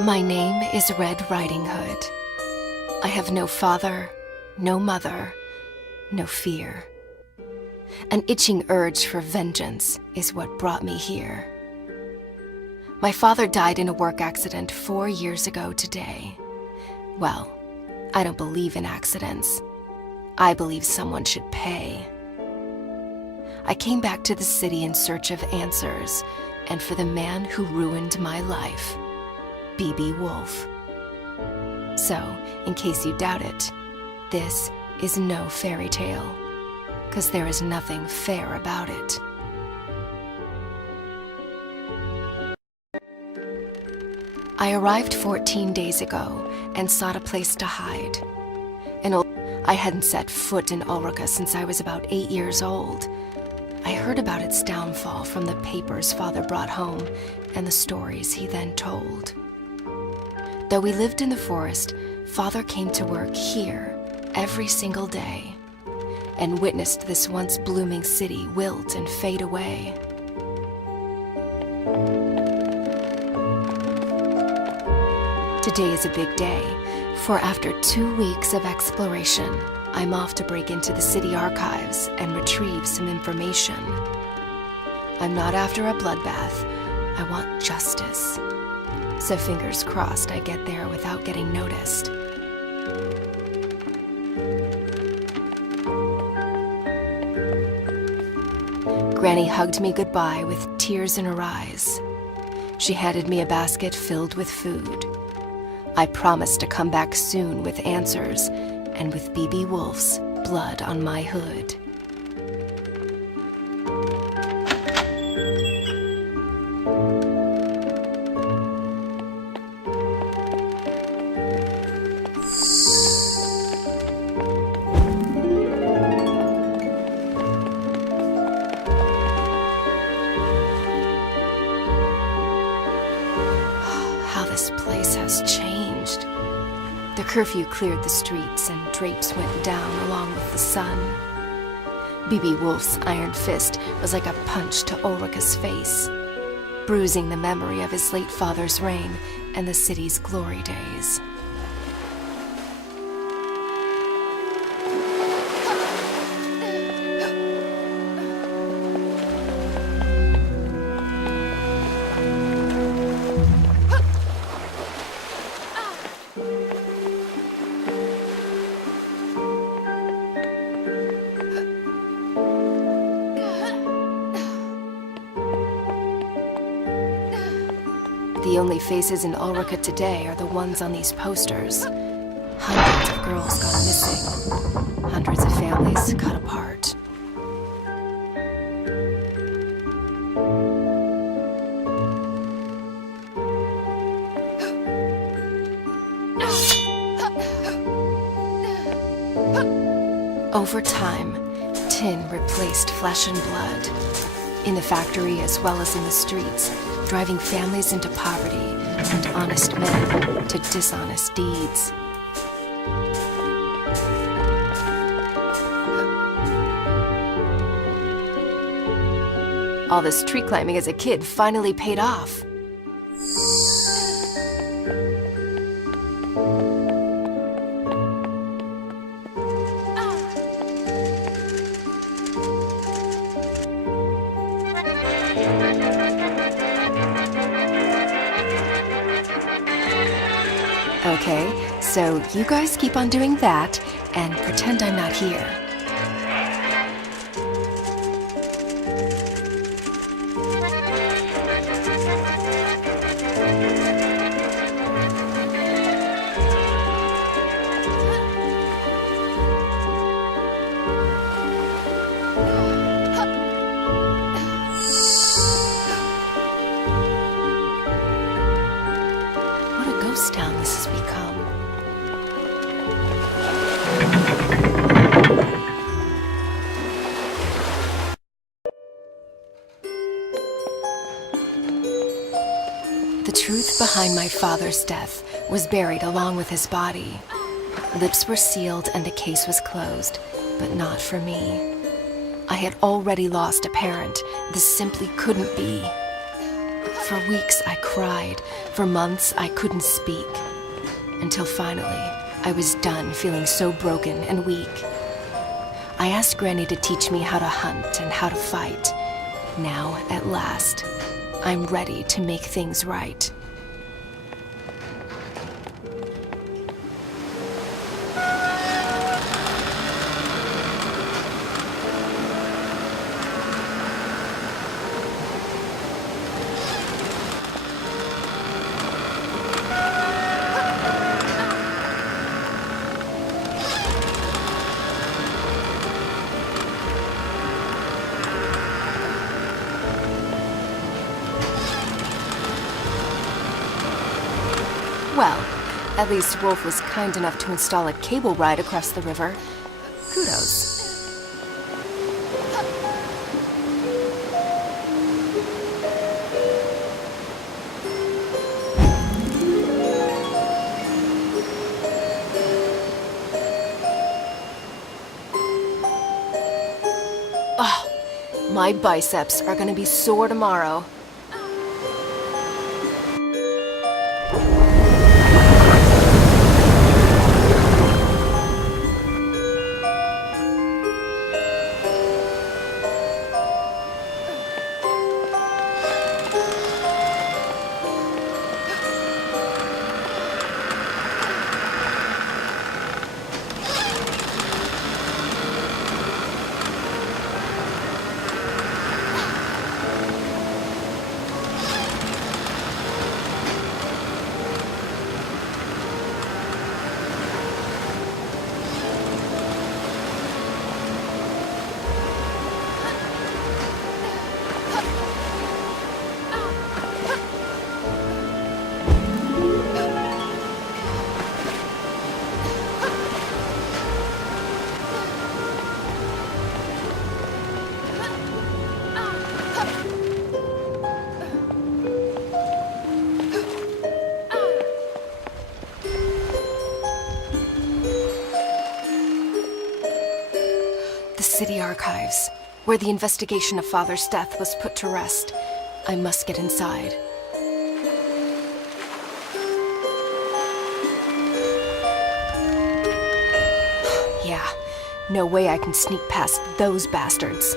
My name is Red Riding Hood. I have no father, no mother, no fear. An itching urge for vengeance is what brought me here. My father died in a work accident 4 years ago today. Well, I don't believe in accidents. I believe someone should pay. I came back to the city in search of answers, and for the man who ruined my life, B.B. Woolfe. So, in case you doubt it, this is no fairy tale, 'cause there is nothing fair about it. I arrived 14 days ago and sought a place to hide. I hadn't set foot in Ulrica since I was about 8 years old. I heard about its downfall from the papers Father brought home and the stories he then told. Though we lived in the forest, Father came to work here every single day and witnessed this once blooming city wilt and fade away. Today is a big day, for after 2 weeks of exploration, I'm off to break into the city archives and retrieve some information. I'm not after a bloodbath. I want justice. So fingers crossed I get there without getting noticed. Granny hugged me goodbye with tears in her eyes. She handed me a basket filled with food. I promised to come back soon with answers and with B.B. Woolfe's blood on my hood. How this place has changed. The curfew cleared the streets and drapes went down along with the sun. B.B. Woolfe's iron fist was like a punch to Ulrica's face, bruising the memory of his late father's reign and the city's glory days. The only faces in Ulrica today are the ones on these posters. Hundreds of girls gone missing. Hundreds of families cut apart. Over time, tin replaced flesh and blood. In the factory as well as in the streets, driving families into poverty and honest men to dishonest deeds. All this tree climbing as a kid finally paid off. Okay, so you guys keep on doing that and pretend I'm not here. What a ghost town this has become. The truth behind my father's death was buried along with his body. Lips were sealed and the case was closed, but not for me. I had already lost a parent. This simply couldn't be. For weeks I cried, for months I couldn't speak. Until finally, I was done feeling so broken and weak. I asked Granny to teach me how to hunt and how to fight. Now, at last, I'm ready to make things right. Well, at least Woolfe was kind enough to install a cable ride across the river. Kudos. Oh, my biceps are gonna be sore tomorrow. City archives, where the investigation of Father's death was put to rest. I must get inside. Yeah, no way I can sneak past those bastards.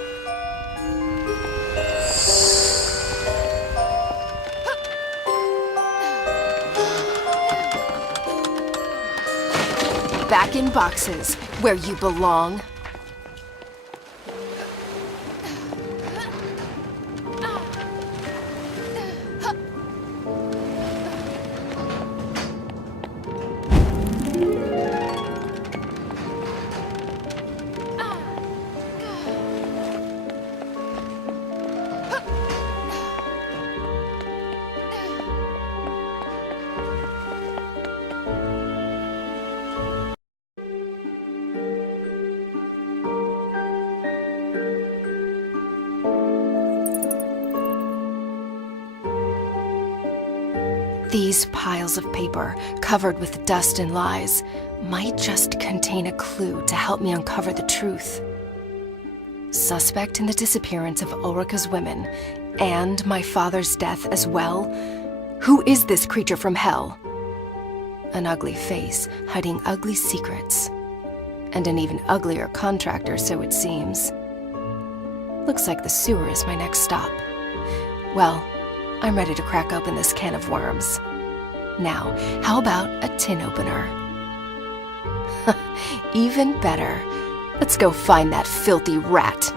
Back in boxes, where you belong. These piles of paper, covered with dust and lies, might just contain a clue to help me uncover the truth. Suspect in the disappearance of Ulrika's women, and my father's death as well? Who is this creature from hell? An ugly face, hiding ugly secrets. And an even uglier contractor, so it seems. Looks like the sewer is my next stop. Well, I'm ready to crack open this can of worms. Now, how about a tin opener? Even better. Let's go find that filthy rat.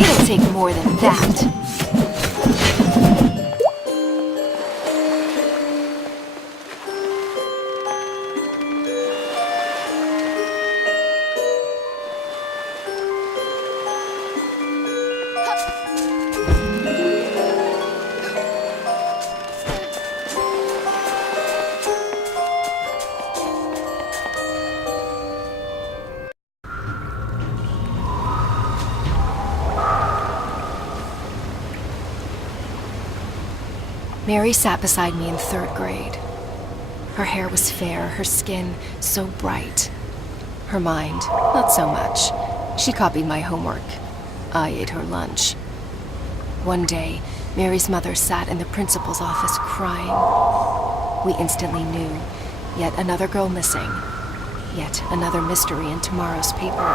It'll take more than that. Mary sat beside me in 3rd grade. Her hair was fair, her skin so bright. Her mind, not so much. She copied my homework. I ate her lunch. One day, Mary's mother sat in the principal's office crying. We instantly knew. Yet another girl missing. Yet another mystery in tomorrow's paper.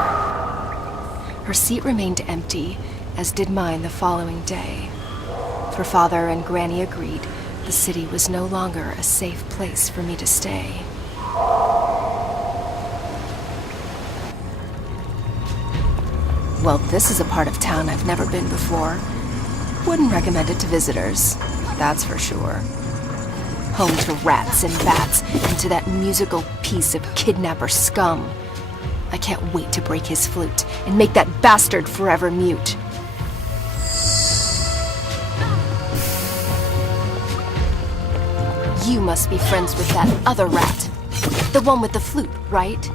Her seat remained empty, as did mine the following day. Her father and Granny agreed the city was no longer a safe place for me to stay. Well, this is a part of town I've never been before. Wouldn't recommend it to visitors, that's for sure. Home to rats and bats, and to that musical piece of kidnapper scum. I can't wait to break his flute and make that bastard forever mute. You must be friends with that other rat. The one with the flute, right?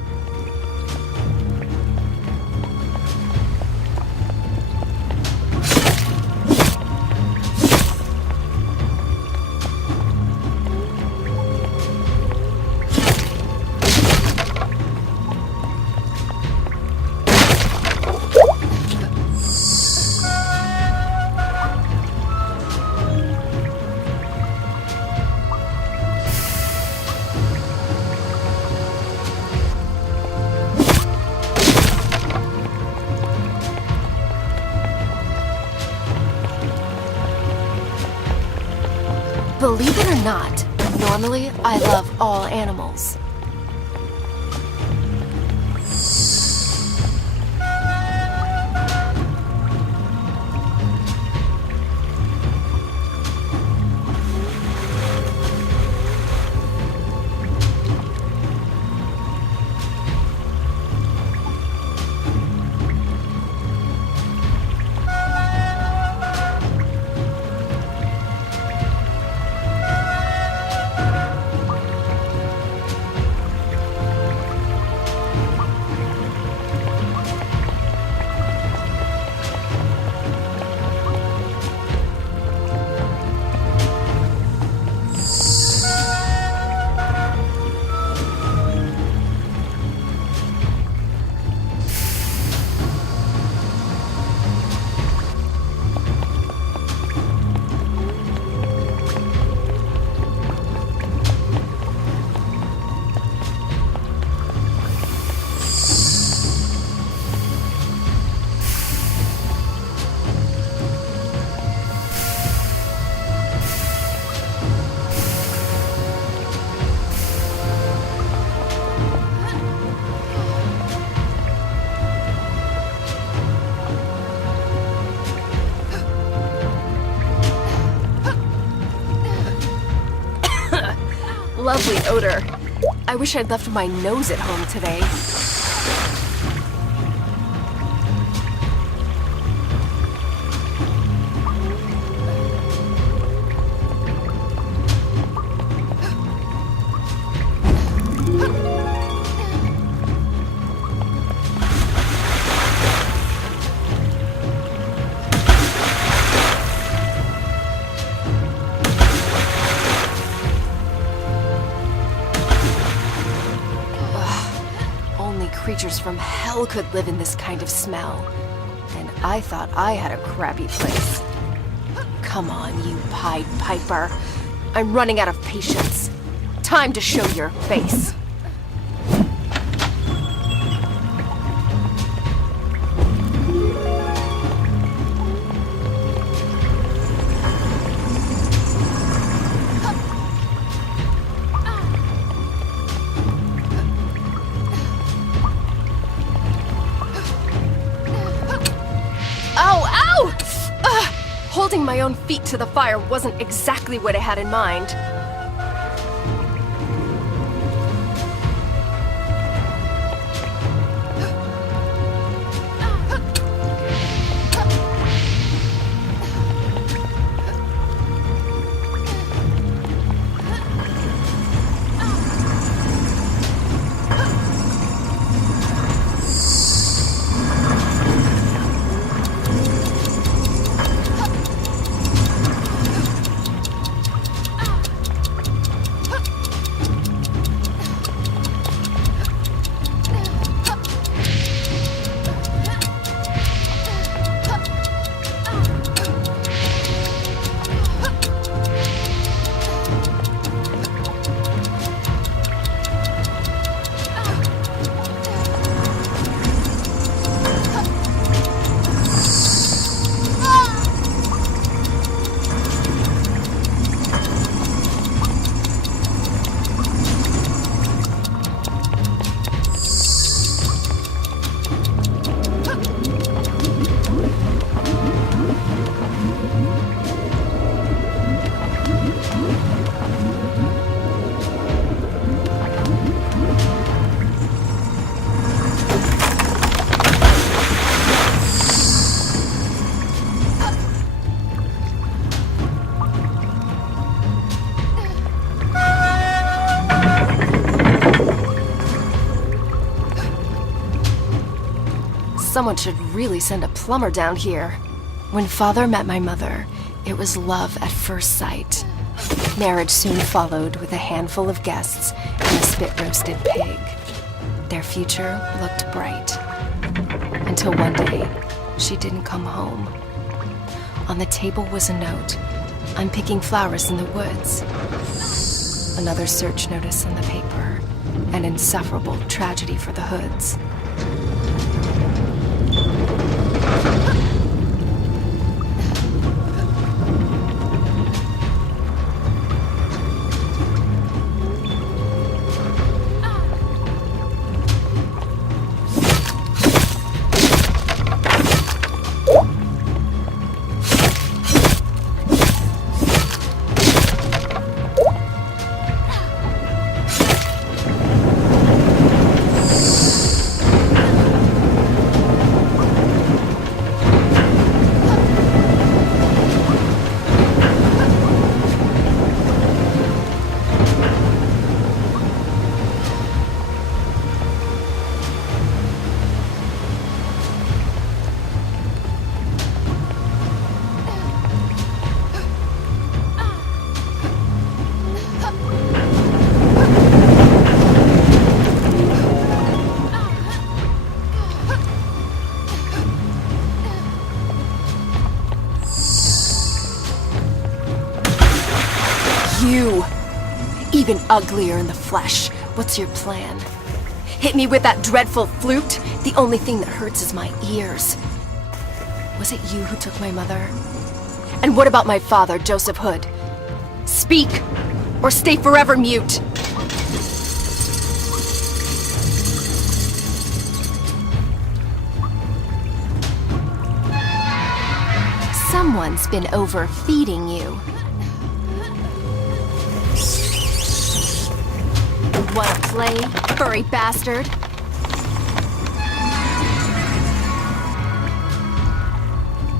Believe it or not, normally I love all animals. Lovely odor. I wish I'd left my nose at home today. Creatures from hell could live in this kind of smell. And I thought I had a crappy place. Come on, you Pied Piper. I'm running out of patience. Time to show your face. Holding my own feet to the fire wasn't exactly what I had in mind. Someone should really send a plumber down here. When Father met my mother, it was love at first sight. Marriage soon followed with a handful of guests and a spit-roasted pig. Their future looked bright. Until one day, she didn't come home. On the table was a note. I'm picking flowers in the woods. Another search notice in the paper. An insufferable tragedy for the Hoods. You! Even uglier in the flesh. What's your plan? Hit me with that dreadful flute? The only thing that hurts is my ears. Was it you who took my mother? And what about my father, Joseph Hood? Speak, or stay forever mute! Someone's been overfeeding you. Wanna play, furry bastard?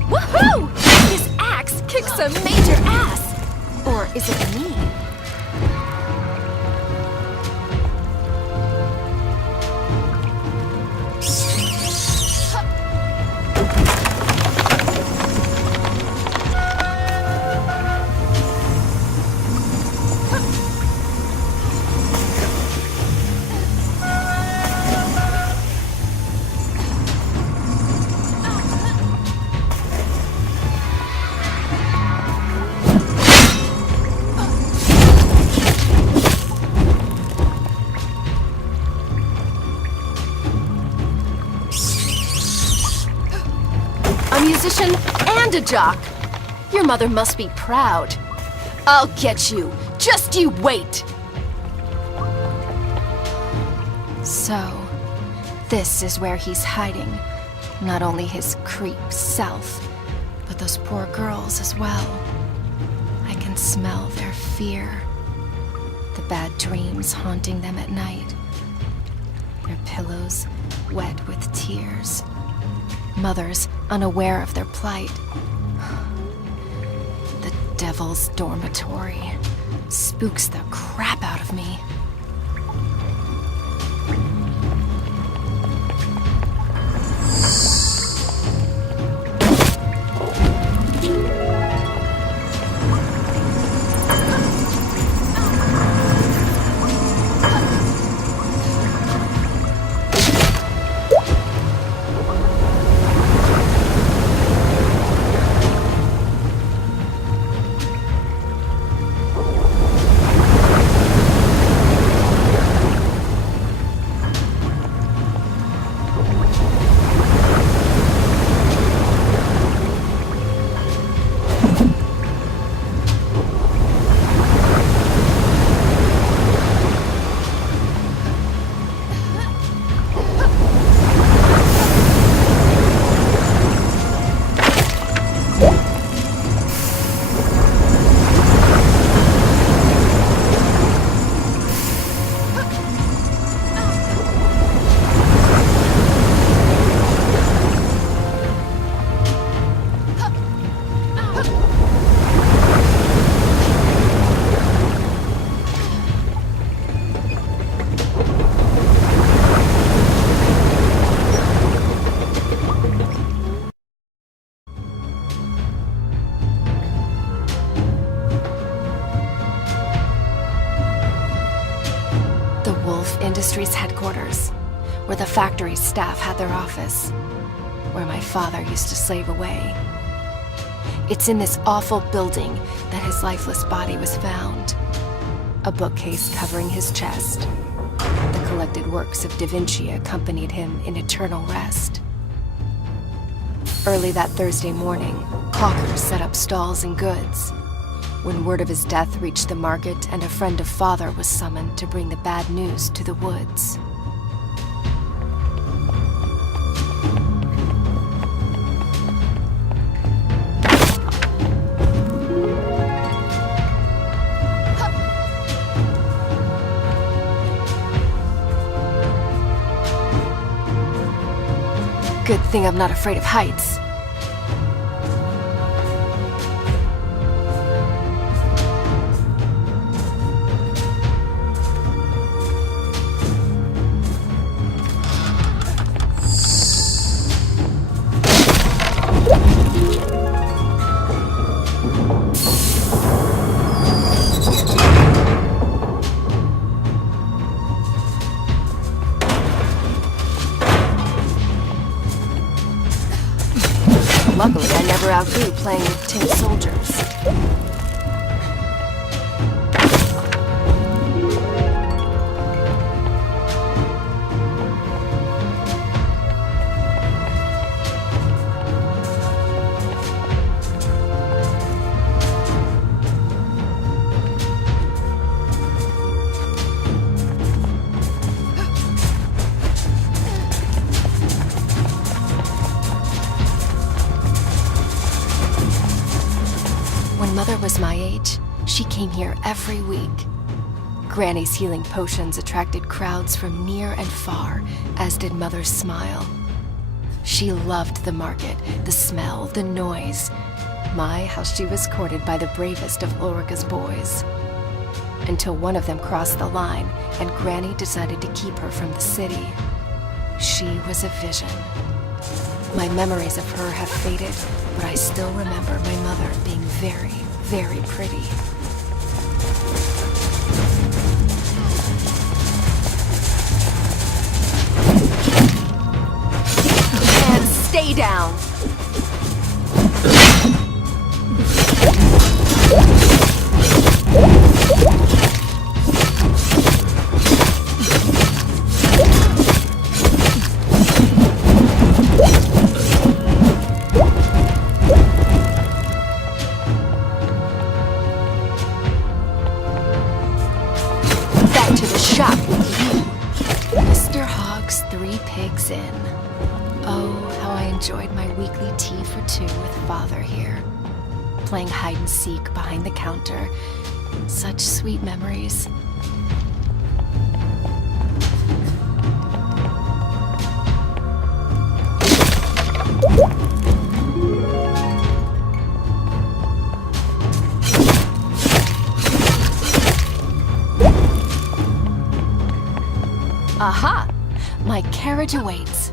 Woohoo! His axe kicks a major ass! Or is it me? Musician and a jock. Your mother must be proud. I'll get you. Just you wait. So, this is where he's hiding. Not only his creep self, but those poor girls as well. I can smell their fear. The bad dreams haunting them at night. Their pillows wet with tears. Mothers unaware of their plight. The devil's dormitory spooks the crap out of me. industry's headquarters, where the factory's staff had their office, where my father used to slave away. It's in this awful building that his lifeless body was found. A bookcase covering his chest. The collected works of Da Vinci accompanied him in eternal rest. Early that Thursday morning, hawkers set up stalls and goods. When word of his death reached the market and a friend of father was summoned to bring the bad news to the woods. Good thing I'm not afraid of heights. Luckily, I never outgrew playing with tin soldiers. When Mother was my age, she came here every week. Granny's healing potions attracted crowds from near and far, as did Mother's smile. She loved the market, the smell, the noise. My, how she was courted by the bravest of Ulrika's boys. Until one of them crossed the line, and Granny decided to keep her from the city. She was a vision. My memories of her have faded, but I still remember my mother being very, very pretty. And stay down! To the shop with you. Mr. Hogg's 3 Pigs Inn. Oh, how I enjoyed my weekly tea for 2 with Father here. Playing hide and seek behind the counter. Such sweet memories. Aha! My carriage awaits.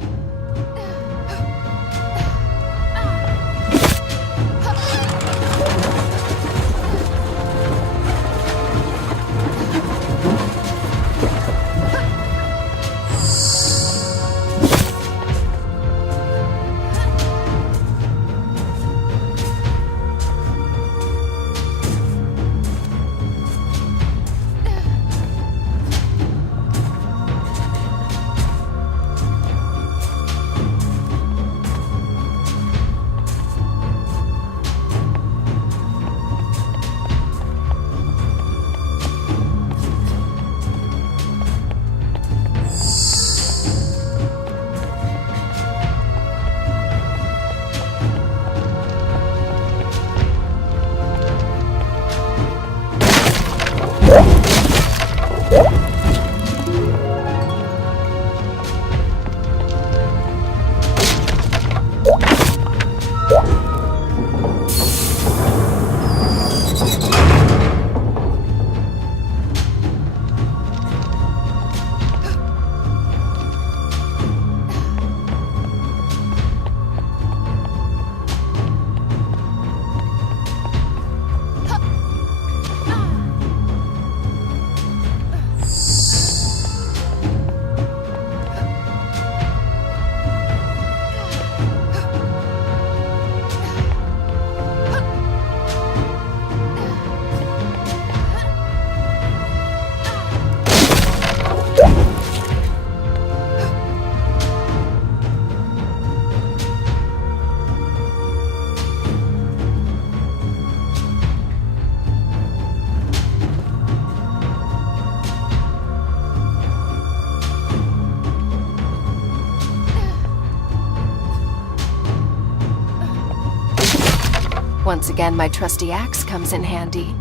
Once again, my trusty axe comes in handy.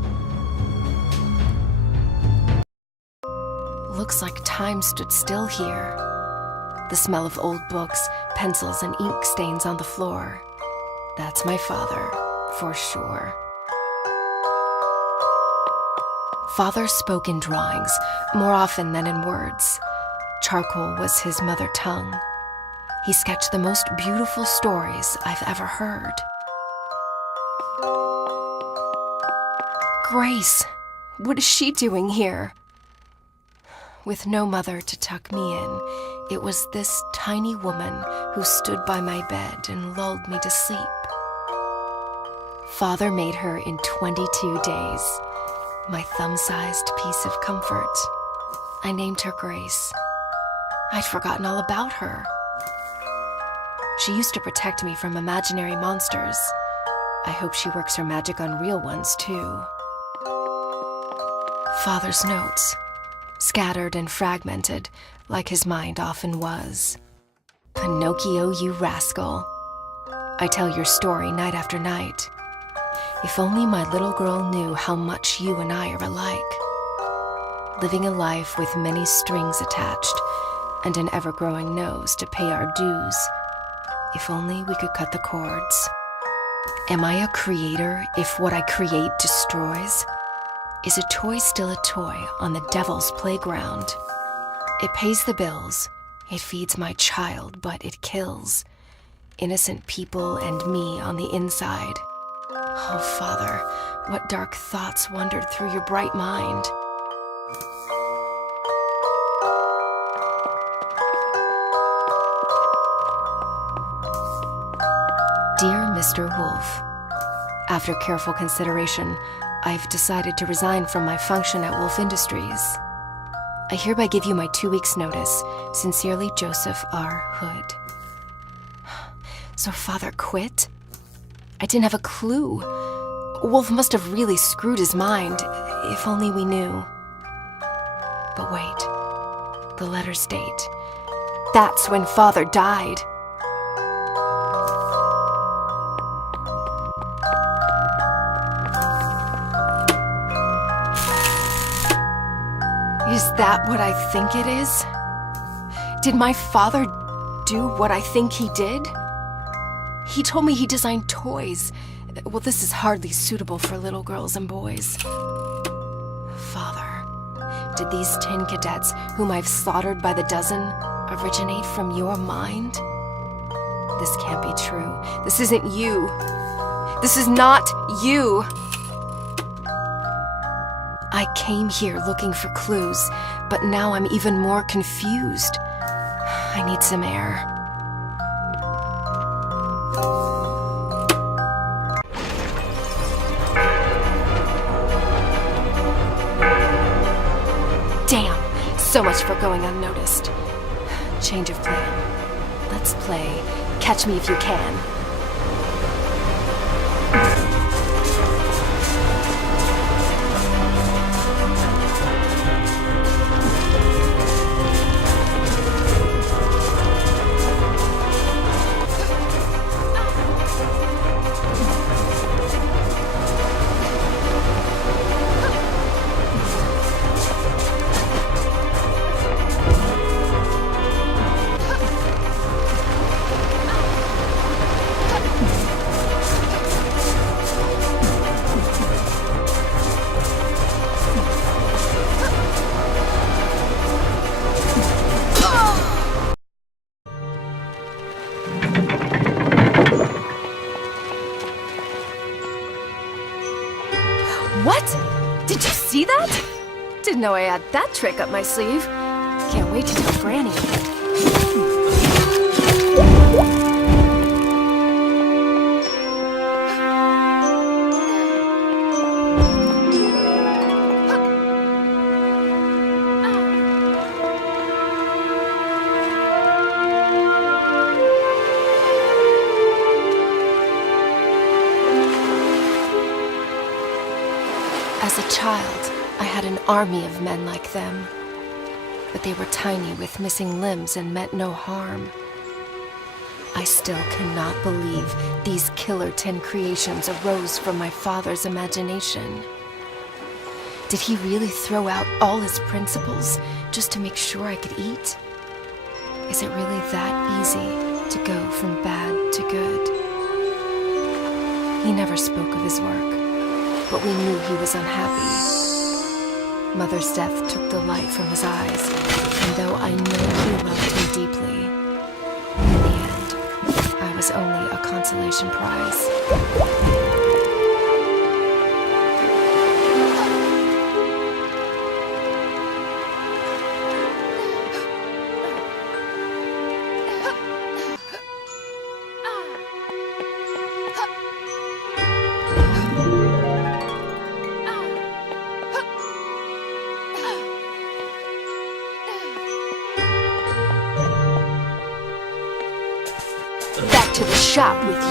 Looks like time stood still here. The smell of old books, pencils, and ink stains on the floor. That's my father, for sure. Father spoke in drawings, more often than in words. Charcoal was his mother tongue. He sketched the most beautiful stories I've ever heard. Grace, what is she doing here? With no mother to tuck me in, it was this tiny woman who stood by my bed and lulled me to sleep. Father made her in 22 days, my thumb-sized piece of comfort. I named her Grace. I'd forgotten all about her. She used to protect me from imaginary monsters. I hope she works her magic on real ones, too. Father's notes, scattered and fragmented, like his mind often was. Pinocchio, you rascal. I tell your story night after night. If only my little girl knew how much you and I are alike. Living a life with many strings attached and an ever-growing nose to pay our dues. If only we could cut the cords. Am I a creator if what I create destroys? Is a toy still a toy on the devil's playground? It pays the bills, it feeds my child, but it kills innocent people and me on the inside. Oh, Father, what dark thoughts wandered through your bright mind? Dear Mr. Woolfe, after careful consideration, I've decided to resign from my function at Woolfe Industries. I hereby give you my 2 weeks' notice. Sincerely, Joseph R. Hood. So Father quit? I didn't have a clue. Woolfe must have really screwed his mind, if only we knew. But wait, the letter's date. That's when Father died. Is that what I think it is? Did my father do what I think he did? He told me he designed toys. Well, this is hardly suitable for little girls and boys. Father, did these tin cadets, whom I've slaughtered by the dozen, originate from your mind? This can't be true. This isn't you. This is not you. I came here looking for clues, but now I'm even more confused. I need some air. Damn, so much for going unnoticed. Change of plan. Let's play Catch Me If You Can. What? Did you see that? Didn't know I had that trick up my sleeve. Can't wait to tell Granny. As a child, I had an army of men like them. But they were tiny with missing limbs and meant no harm. I still cannot believe these killer tin creations arose from my father's imagination. Did he really throw out all his principles just to make sure I could eat? Is it really that easy to go from bad to good? He never spoke of his work, but we knew he was unhappy. Mother's death took the light from his eyes, and though I know he loved me deeply, in the end, I was only a consolation prize. Back to the shop with you.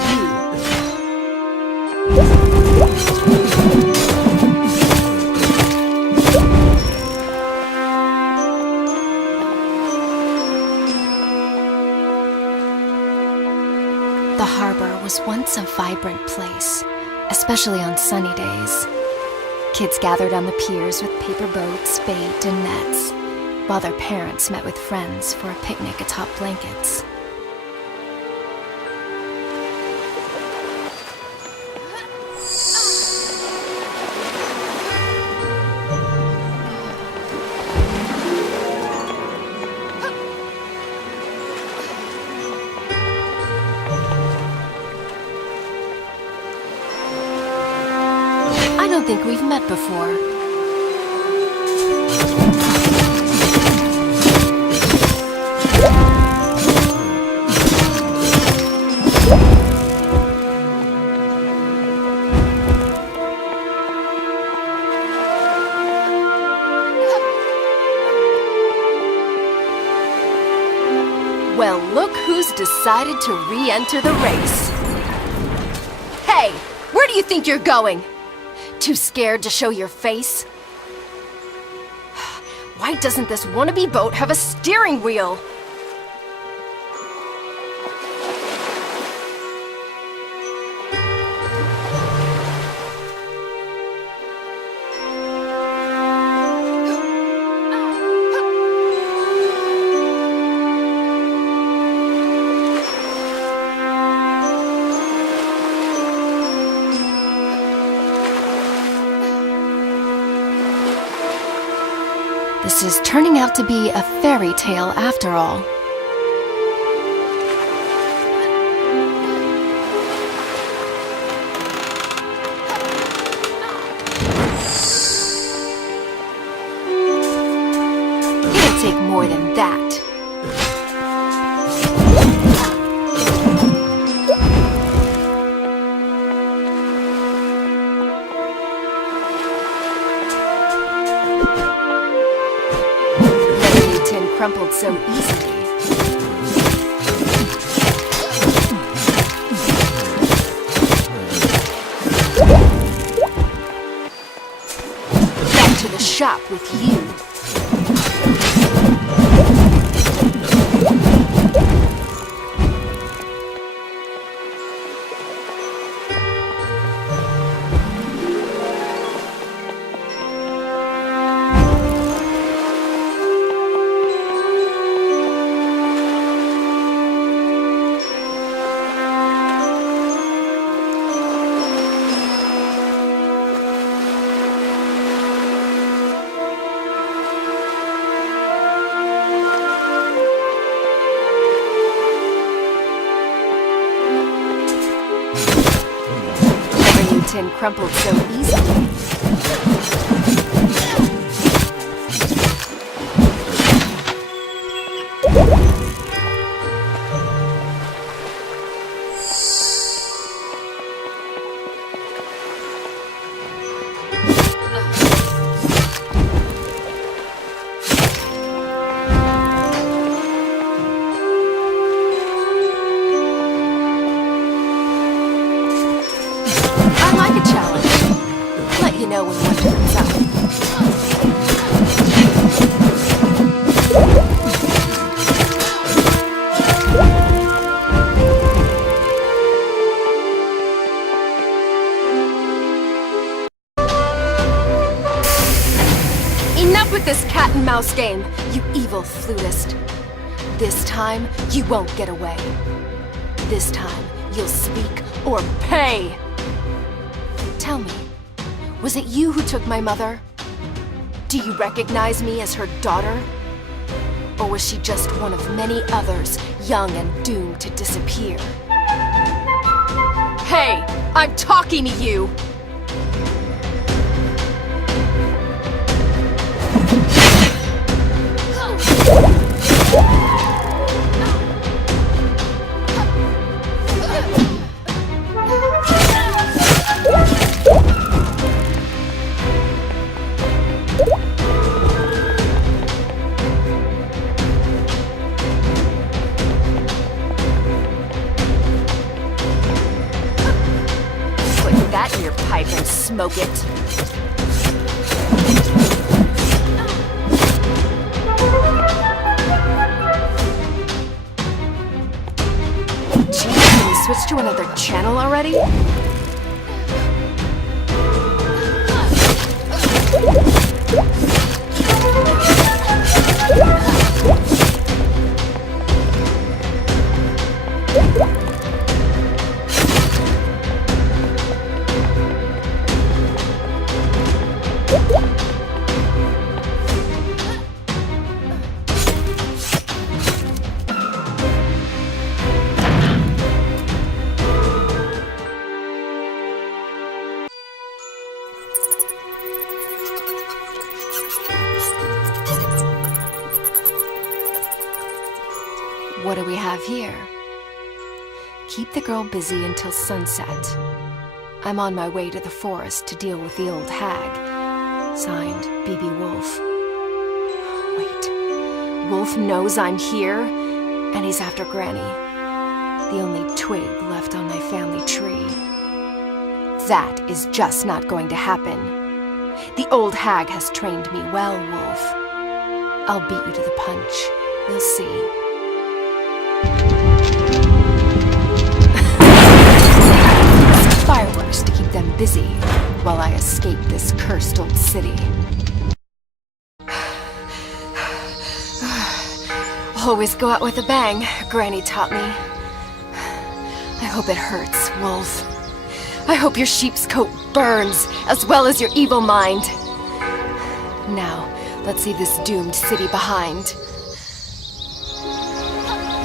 The harbor was once a vibrant place, especially on sunny days. Kids gathered on the piers with paper boats, bait, and nets, while their parents met with friends for a picnic atop blankets. I don't think we've met before. Well, look who's decided to re-enter the race. Hey, where do you think you're going? Too scared to show your face? Why doesn't this wannabe boat have a steering wheel? This is turning out to be a fairy tale after all. It'll take more than that. Crumpled so easily. Back to the shop with you. Tin crumpled so easily. You know when one turns up. mouse game, you evil flutist. This time, you won't get away. This time, you'll speak or pay! Tell me, was it you who took my mother? Do you recognize me as her daughter? Or was she just one of many others, young and doomed to disappear? Hey, I'm talking to you! And smoke it. Gee, can we switch to another channel already? What do we have here? Keep the girl busy until sunset. I'm on my way to the forest to deal with the old hag. Signed, B.B. Woolfe. Wait. Woolfe knows I'm here, and he's after Granny. The only twig left on my family tree. That is just not going to happen. The old hag has trained me well, Woolfe. I'll beat you to the punch. You'll see. Fireworks to keep them busy while I escape this cursed old city. Always go out with a bang, Granny taught me. I hope it hurts, Woolfe. I hope your sheep's coat burns, as well as your evil mind. Now, let's leave this doomed city behind.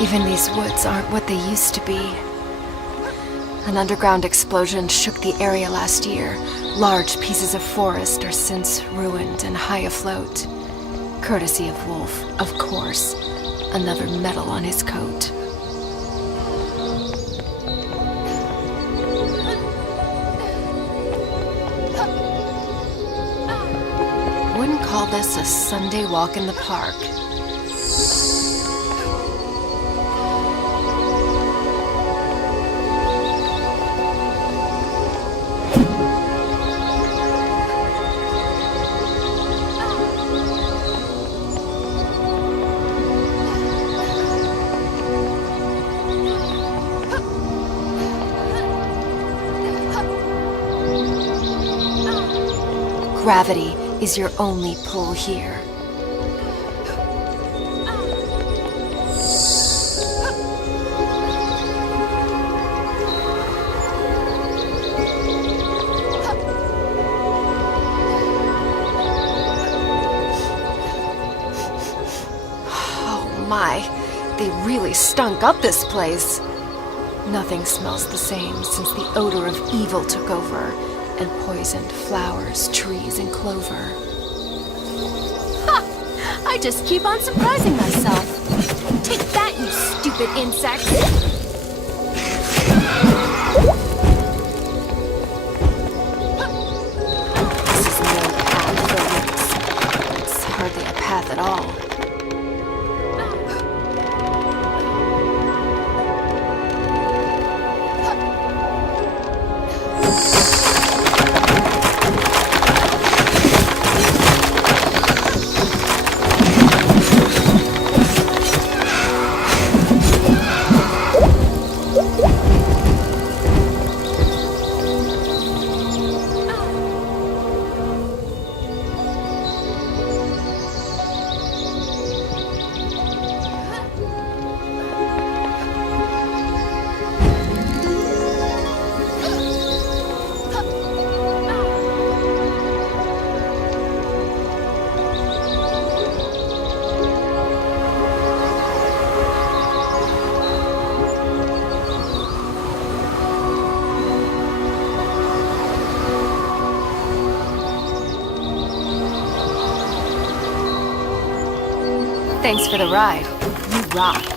Even these woods aren't what they used to be. An underground explosion shook the area last year. Large pieces of forest are since ruined and high afloat. Courtesy of Woolfe, of course. Another medal on his coat. Wouldn't call this a Sunday walk in the park. Gravity is your only pull here. Oh my, they really stunk up this place. Nothing smells the same since the odor of evil took over and poisoned flowers, trees, and clover. Ha! I just keep on surprising myself. Take that, you stupid insect! This is no path for wits. It's hardly a path at all. Thanks for the ride. You rock.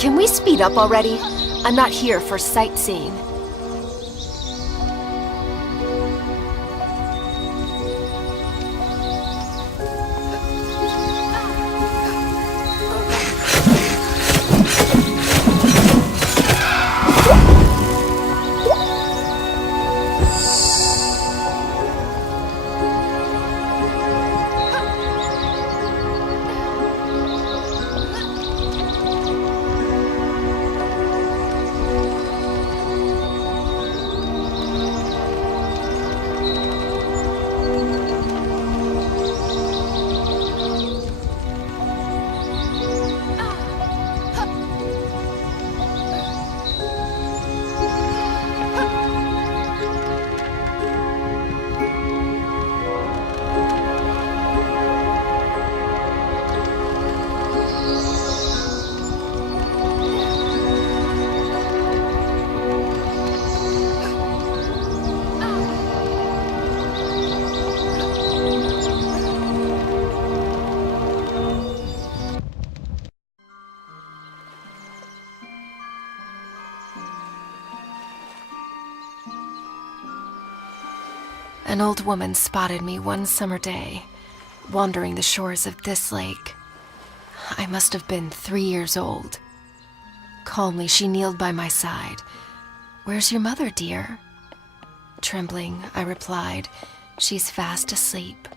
Can we speed up already? I'm not here for sightseeing. An old woman spotted me one summer day wandering the shores of this lake. I must have been 3 years old. Calmly, she kneeled by my side. "Where's your mother, dear?" Trembling, I replied, "She's fast asleep."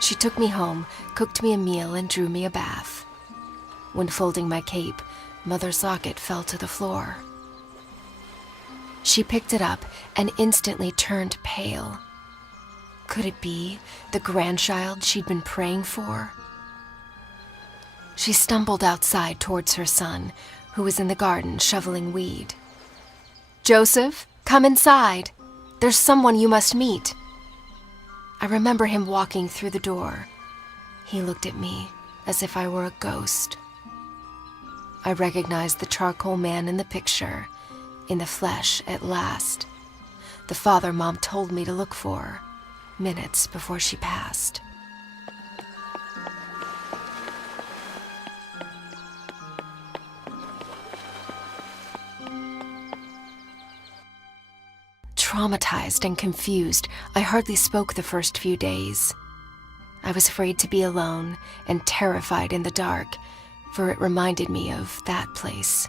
She took me home, cooked me a meal, and drew me a bath. When folding my cape, Mother's locket fell to the floor. She picked it up and instantly turned pale. Could it be the grandchild she'd been praying for? She stumbled outside towards her son, who was in the garden shoveling weed. "Joseph, come inside. There's someone you must meet." I remember him walking through the door. He looked at me as if I were a ghost. I recognized the charcoal man in the picture, in the flesh at last. The father Mom told me to look for, minutes before she passed. Traumatized and confused, I hardly spoke the first few days. I was afraid to be alone and terrified in the dark, for it reminded me of that place.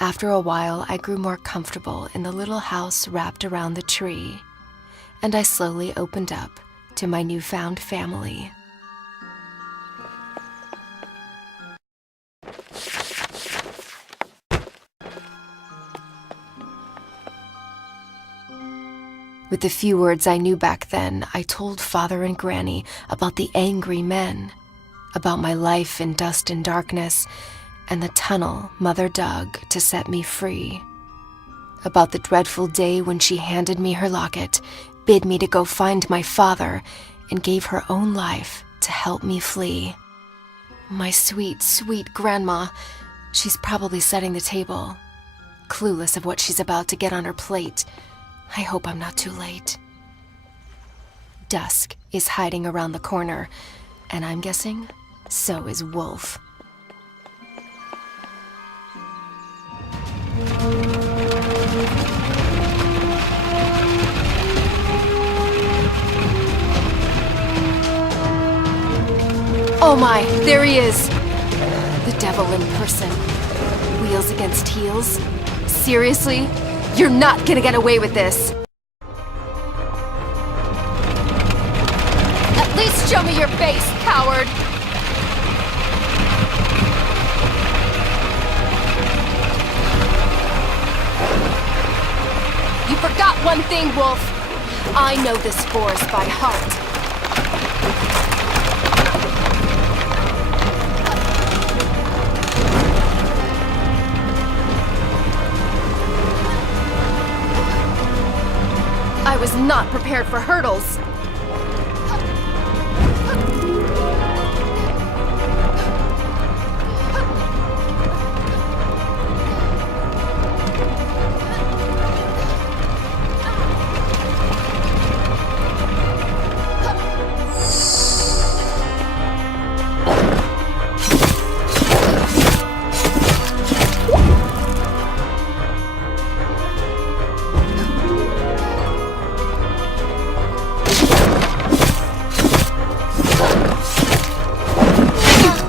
After a while, I grew more comfortable in the little house wrapped around the tree, and I slowly opened up to my newfound family. With the few words I knew back then, I told Father and Granny about the angry men, about my life in dust and darkness, and the tunnel Mother dug to set me free. About the dreadful day when she handed me her locket, bid me to go find my father, and gave her own life to help me flee. My sweet, sweet grandma, she's probably setting the table, clueless of what she's about to get on her plate. I hope I'm not too late. Dusk is hiding around the corner, and I'm guessing so is Woolfe. Oh my, there he is! The devil in person. Wheels against heels? Seriously? You're not gonna get away with this! At least show me your face, coward! You forgot one thing, Woolfe. I know this forest by heart. I was not prepared for hurdles.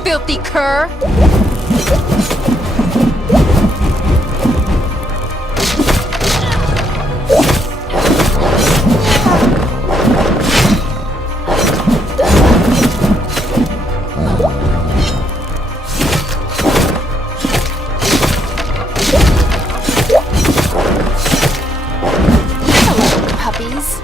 Filthy cur! Hello, puppies.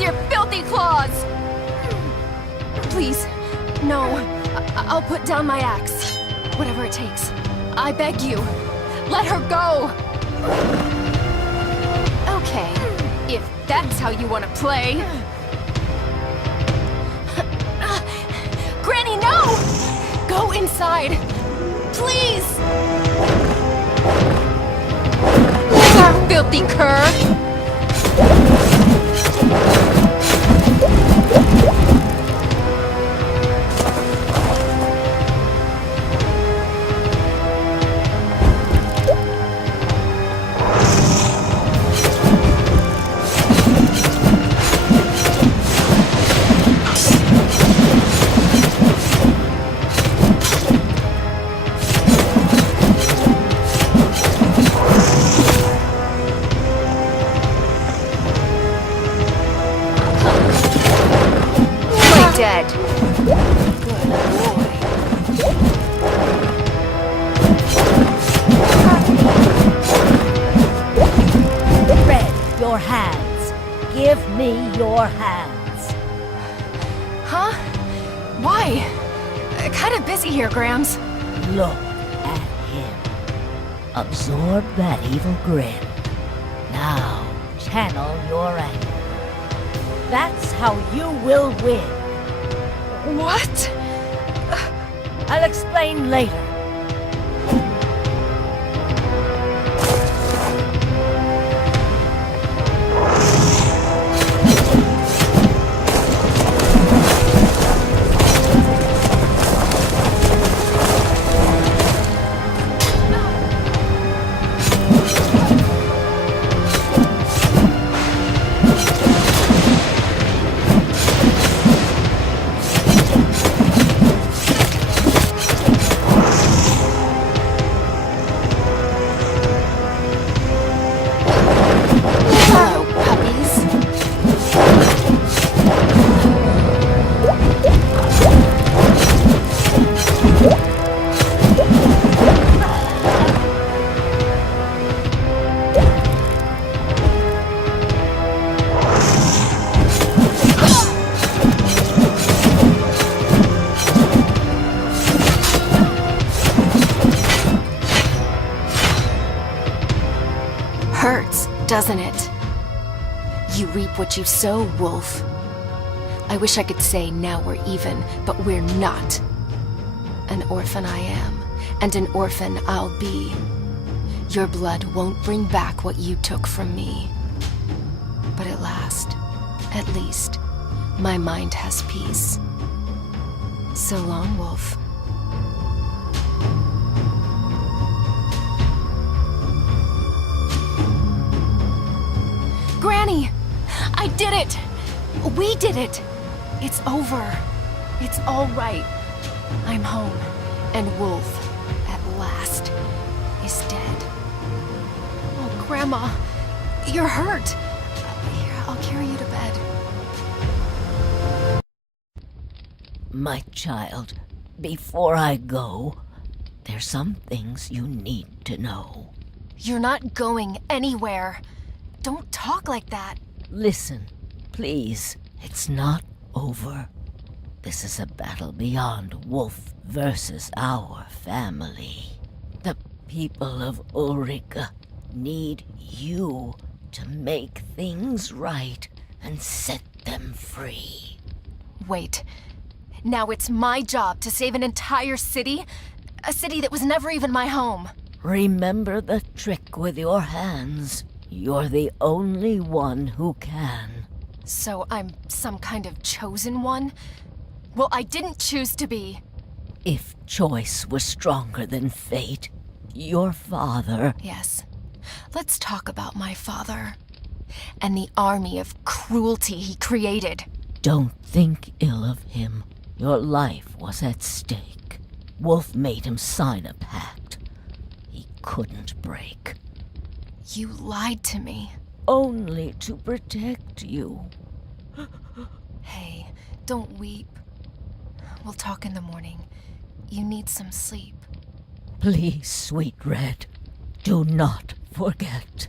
with your filthy claws! Please, no. I'll put down my axe. Whatever it takes. I beg you. Let her go! Okay, if that's how you want to play. Granny, no! Go inside! Please! Filthy cur! Dead. Good boy. Red, your hands. Give me your hands. Huh? Why? Kind of busy here, Grams. Look at him. Absorb that evil grin. Now, channel your anger. That's how you will win. What? I'll explain later. Hurts, doesn't it? You reap what you sow, Woolfe. I wish I could say now we're even, but we're not. An orphan I am, and an orphan I'll be. Your blood won't bring back what you took from me. But at least, my mind has peace. So long, Woolfe. Granny! I did it! We did it! It's over. It's all right. I'm home, and Woolfe, at last, is dead. Oh, Grandma, you're hurt. Here, I'll carry you to bed. My child, before I go, there's some things you need to know. You're not going anywhere. Don't talk like that. Listen, please. It's not over. This is a battle beyond Woolfe versus our family. The people of Ulrika need you to make things right and set them free. Wait. Now it's my job to save an entire city? A city that was never even my home. Remember the trick with your hands. You're the only one who can. So I'm some kind of chosen one? Well, I didn't choose to be. If choice was stronger than fate, your father... Yes. Let's talk about my father. And the army of cruelty he created. Don't think ill of him. Your life was at stake. Woolfe made him sign a pact he couldn't break. You lied to me. Only to protect you. Hey, don't weep. We'll talk in the morning. You need some sleep. Please, sweet Red, do not forget.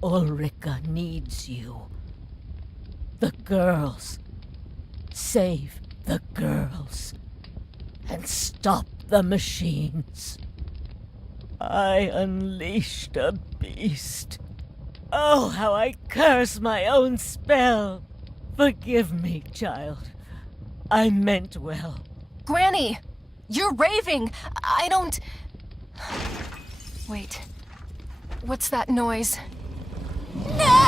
Ulrika needs you. the girls. Save the girls. And stop the machines. I unleashed a beast. Oh, how I curse my own spell. Forgive me, child. I meant well. Granny! You're raving! I don't... Wait. What's that noise? No!